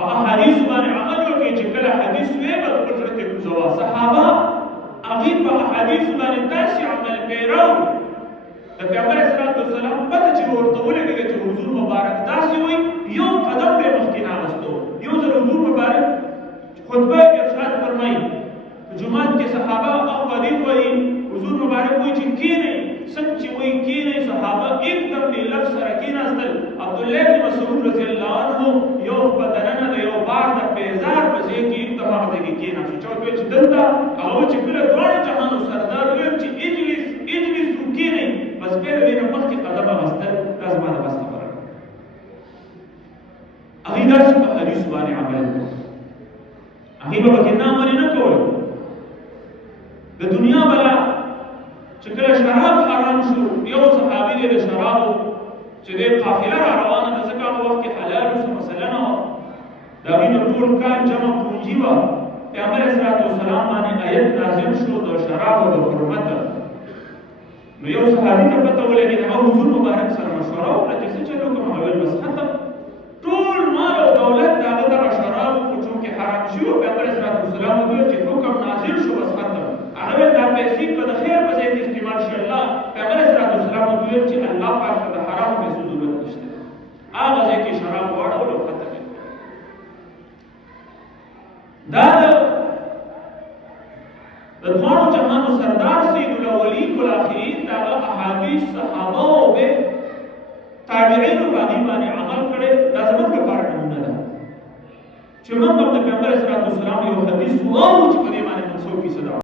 په احادیث باندې عمل وکړي چې کله حدیث وي به په زړه کې کوزوا. صحابه هغه په احادیث باندې داسې عمل پیرو د پیغمبر اسلام والسلام پته چې ورته ولګي چې حضور مبارک داسې وي یو قدم به مخکې ناغستو. یو ځل حضور مبارک خطبه ارشاد فرمایي جمعات کې صحابه او حدیث وایي حضور مبارک وایي چې کینې څنګه چې وایي کینې صحابه एकदम د لفظ سره کېناستل. عبدالله بن مسعود رضی الله عنه یو په دننه د یو بار د پیزار په ځای کې एकदम هغه ځای کې کېناست چې وایي چې دلته هغه چې کله دواړه جهانو سردار ویل چې اجلس اجلس کینې بس بیا د دې مخکې قدم اخیستل دا زما د بس خبره ده. هغې داسې په حدیث باندې عمل هغې به پکې نامرې نه کول. د دنیا بلا چې کله شراب حرام شو یو صحابي دی د شرابو چې دی قافله را روانه ده ځکه هغه وخت کې حلال اوس مسله نه وه د هغې نه ټول کال جمع پونجي وه. پیغمبر اسلام والسلام باندې آیت نازل شو د شرابو د حرمت. نو یو صحابي ته پته ولګېده او حضور مبارک سره مشوره وکړه چې څه چل وکړم. هغه ویل بس ختم ټول مال او دولت د هغه دغه شرابو خو چونکې حرام شوي وو پیغمبر اسلام والسلام وویل چې حکم نازل شو بس ختم. هغه ویل دا پیسې که د خیر په ځای کې استعمال شي الله پیغمبر اسلام والسلام وویل چې الله پاک ته د حرامو پیسو ضرورت نشته. هغه ځای کې شراب واړول او ختم یې دا د دواړو جهانو سردار سید الاولین والآخرین د هغه احادیث صحابه او به تابعینو په هغې باندې عمل کړی. دا زموږ لپاره نمونه ده چې موږ هم د پیغمبر اسلام والسلام یو حدیث واورو چې په دې باندې 100%